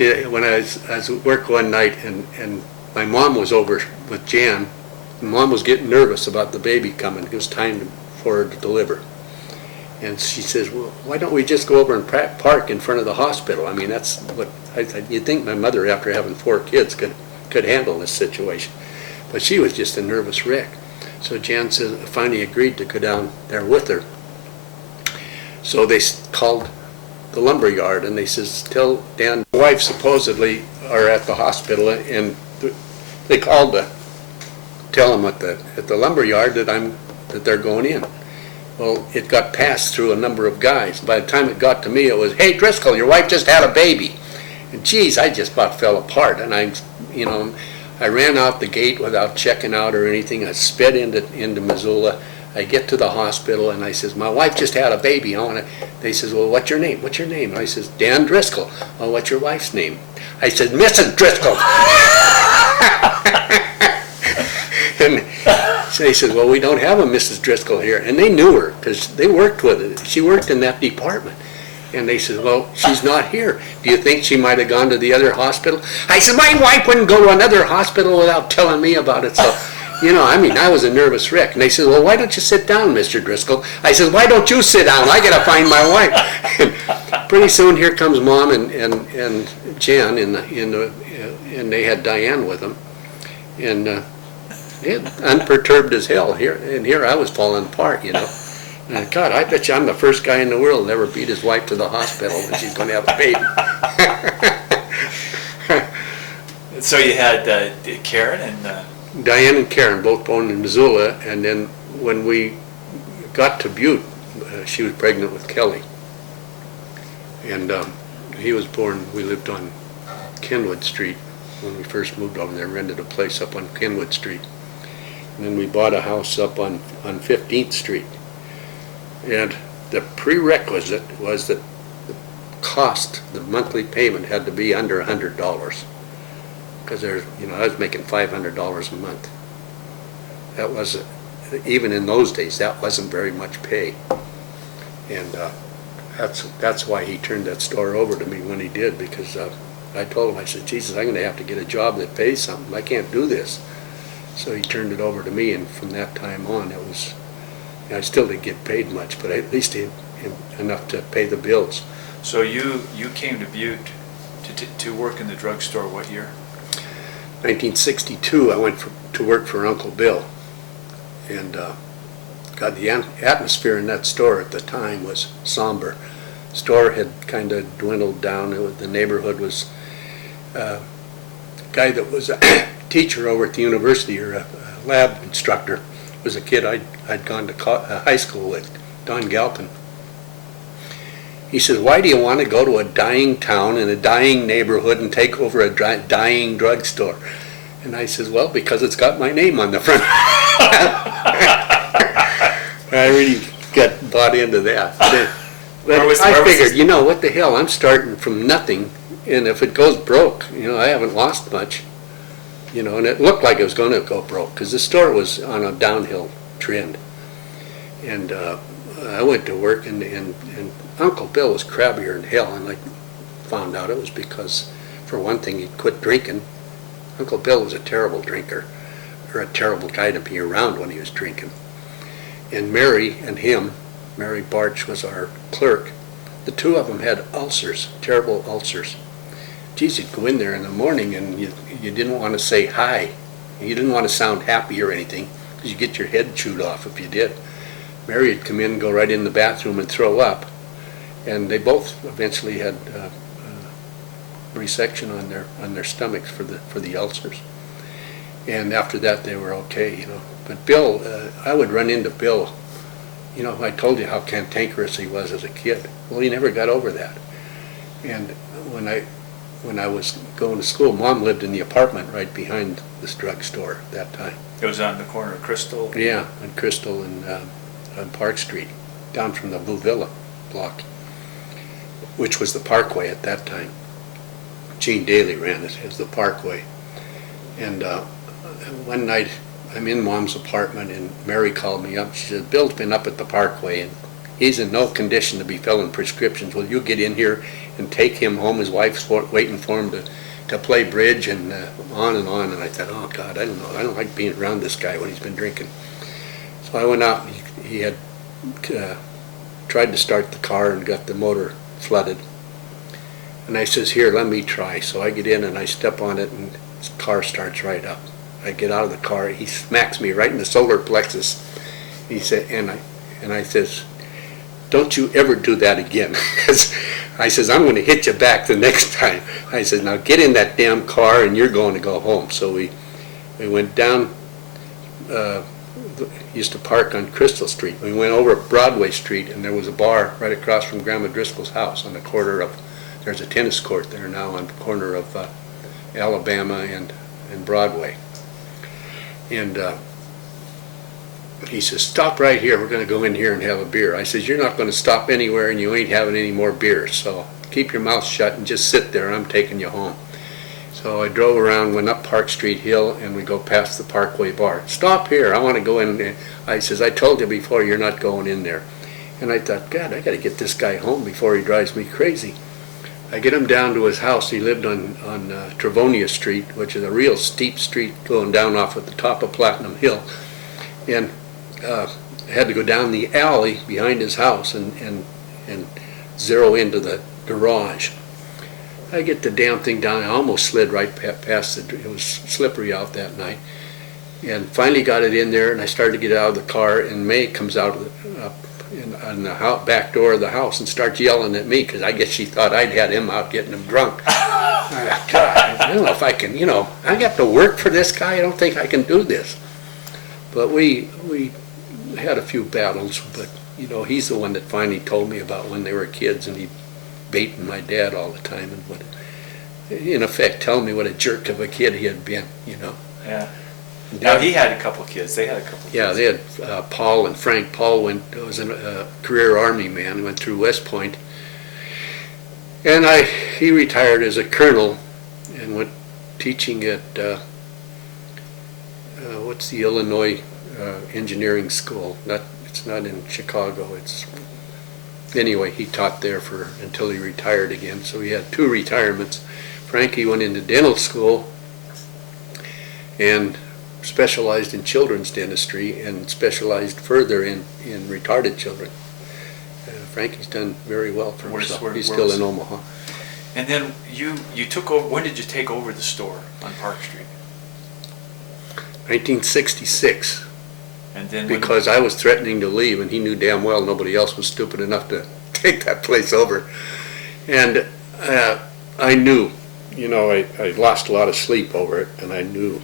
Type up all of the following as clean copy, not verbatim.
worked when I was at work one night, and my mom was over with Jan. Mom was getting nervous about the baby coming. It was time for her to deliver. And she says, well, why don't we just go over and park in front of the hospital? I mean, that's what you'd think my mother, after having 4 kids, could handle this situation. But she was just a nervous wreck. So Jan says, finally agreed to go down there with her. So they called the lumber yard, and they says, tell Dan, my wife supposedly are at the hospital, and they called to tell them at the lumber yard that they're going in. Well, it got passed through a number of guys. By the time it got to me, it was, hey, Driscoll, your wife just had a baby. And geez, I just about fell apart. And I ran out the gate without checking out or anything. I sped into Missoula. I get to the hospital, and I says, my wife just had a baby. They says, well, what's your name? What's your name? And I says, Dan Driscoll. Oh, what's your wife's name? I said, Mrs. Driscoll. And they said, well, we don't have a Mrs. Driscoll here. And they knew her because they worked with her. She worked in that department. And they said, well, she's not here. Do you think she might have gone to the other hospital? I said, my wife wouldn't go to another hospital without telling me about it. So, I was a nervous wreck. And they said, well, why don't you sit down, Mr. Driscoll? I said, why don't you sit down? I got to find my wife. And pretty soon here comes Mom and Jan, and they had Diane with them. And unperturbed as hell here, and here I was falling apart, And God, I bet you I'm the first guy in the world that ever beat his wife to the hospital when she's going to have a baby. So you had Karen and Diane and Karen both born in Missoula, and then when we got to Butte, she was pregnant with Kelly, and he was born. We lived on Kenwood Street when we first moved over there. Rented a place up on Kenwood Street. And then we bought a house up on 15th Street. And the prerequisite was that the monthly payment had to be under $100. Because I was making $500 a month. That was, even in those days, that wasn't very much pay. And that's why he turned that store over to me when he did, because I told him, I said, Jesus, I'm going to have to get a job that pays something. I can't do this. So he turned it over to me, and from that time on, it was, I still didn't get paid much, but at least enough to pay the bills. So you came to Butte to work in the drugstore what year? 1962, I went to work for Uncle Bill. And God, the atmosphere in that store at the time was somber. The store had kind of dwindled down. The neighborhood was, a guy that was a teacher over at the university, or a lab instructor, was a kid I'd gone to high school with, Don Galpin. He says, why do you want to go to a dying town in a dying neighborhood and take over a dying drugstore? And I says, well, because it's got my name on the front. I really got bought into that. But I figured, what the hell, I'm starting from nothing, and if it goes broke, I haven't lost much. And it looked like it was going to go broke, because the store was on a downhill trend. And I went to work, and Uncle Bill was crabbier than hell, and I found out it was because, for one thing, he'd quit drinking. Uncle Bill was a terrible drinker, or a terrible guy to be around when he was drinking. And Mary and him, Mary Barch was our clerk, the two of them had ulcers, terrible ulcers. Geez, you'd go in there in the morning and you didn't want to say hi. You didn't want to sound happy or anything, because you get your head chewed off if you did. Mary would come in and go right in the bathroom and throw up. And they both eventually had resection on their stomachs for the ulcers. And after that they were okay, But Bill, I would run into Bill. I told you how cantankerous he was as a kid. Well, he never got over that. And when I was going to school, Mom lived in the apartment right behind this drugstore at that time. It was on the corner of Crystal? Yeah, on Crystal and on Park Street, down from the Blue Villa block, which was the Parkway at that time. Gene Daly ran it as the Parkway. And one night, I'm in Mom's apartment, and Mary called me up. She said, Bill's been up at the Parkway, and he's in no condition to be filling prescriptions. Will you get in here and take him home. His wife's waiting for him to play bridge and on and on. And I thought, oh God, I don't know. I don't like being around this guy when he's been drinking. So I went out and he had tried to start the car and got the motor flooded. And I says, here, let me try. So I get in and I step on it and his car starts right up. I get out of the car, he smacks me right in the solar plexus. He said, and I says, don't you ever do that again. I says, I'm going to hit you back the next time. I says, now get in that damn car and you're going to go home. So we went down, used to park on Crystal Street. We went over Broadway Street and there was a bar right across from Grandma Driscoll's house on the corner of, there's a tennis court there now on the corner of Alabama and Broadway. And he says, stop right here, we're going to go in here and have a beer. I says, you're not going to stop anywhere and you ain't having any more beers, so keep your mouth shut and just sit there, I'm taking you home. So I drove around, went up Park Street Hill, and we go past the Parkway Bar. Stop here, I want to go in. I says, I told you before, you're not going in there. And I thought, God, I got to get this guy home before he drives me crazy. I get him down to his house. He lived on Travonia Street, which is a real steep street going down off at the top of Platinum Hill. And I had to go down the alley behind his house and zero into the garage. I get the damn thing down. I almost slid right past it. It was slippery out that night. And finally got it in there, and I started to get out of the car, and May comes out on the back door of the house and starts yelling at me because I guess she thought I'd had him out getting him drunk. God, I don't know if I can, I got to work for this guy. I don't think I can do this. But we had a few battles, but he's the one that finally told me about when they were kids and he baiting my dad all the time and what, in effect, telling me what a jerk of a kid he had been, Yeah. Now he had a couple of kids. They had a couple of kids. Yeah, they had Paul and Frank. Paul was a career Army man, went through West Point. And he retired as a colonel and went teaching at, what's the Illinois engineering school? It's not in Chicago. Anyway, he taught there until he retired again. So he had 2 retirements. Frankie went into dental school and specialized in children's dentistry and specialized further in retarded children. Frankie's done very well for himself. He's still in Omaha. And then you took over, when did you take over the store on Park Street? 1966. And then because I was threatening to leave and he knew damn well nobody else was stupid enough to take that place over. And I knew, I lost a lot of sleep over it, and I knew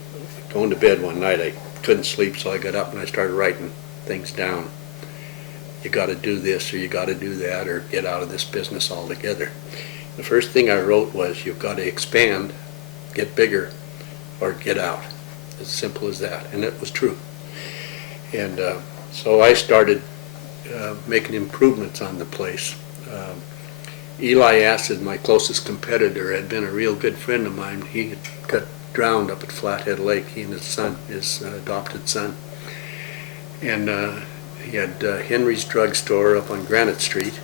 going to bed one night I couldn't sleep, so I got up and I started writing things down. You got to do this or you got to do that or get out of this business altogether. The first thing I wrote was you've got to expand, get bigger, or get out. As simple as that, and it was true. And so I started making improvements on the place. Eli Acid, my closest competitor, had been a real good friend of mine. He got drowned up at Flathead Lake, he and his son, his adopted son. And he had Henry's Drugstore up on Granite Street.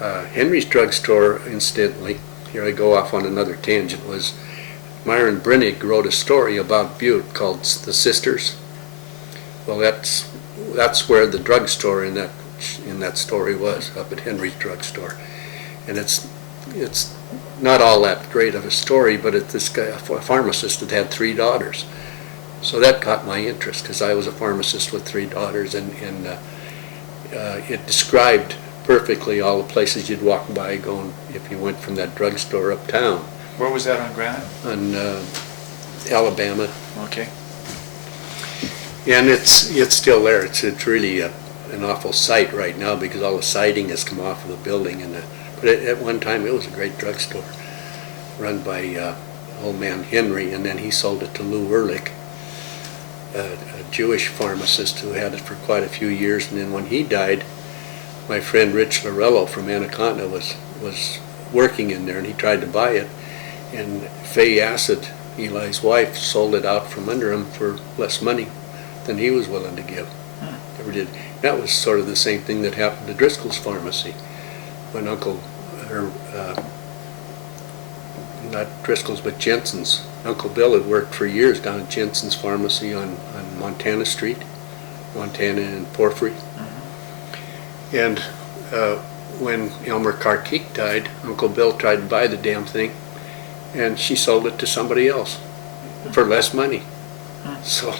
Henry's Drugstore, incidentally, here I go off on another tangent, was Myron Brennig wrote a story about Butte called The Sisters. Well, that's where the drugstore in that story was, up at Henry's Drugstore. And it's not all that great of a story, but this guy, a pharmacist, had 3 daughters. So that caught my interest because I was a pharmacist with 3 daughters, and it described perfectly all the places you'd walk by going if you went from that drugstore uptown. Where was that on Granite? On Alabama. Okay. And it's still there. It's really an awful sight right now because all the siding has come off of the building. But at one time it was a great drugstore run by old man Henry, and then he sold it to Lou Ehrlich, a Jewish pharmacist who had it for quite a few years. And then when he died, my friend Rich Lorello from Anaconda was working in there, and he tried to buy it. And Faye Acid, Eli's wife, sold it out from under him for less money than he was willing to give. Never did. That was sort of the same thing that happened to Driscoll's pharmacy when or not Driscoll's, but Jensen's. Uncle Bill had worked for years down at Jensen's Pharmacy on Montana Street, Montana and Porphyry. And when Elmer Carkeek died, Uncle Bill tried to buy the damn thing, and she sold it to somebody else for less money. So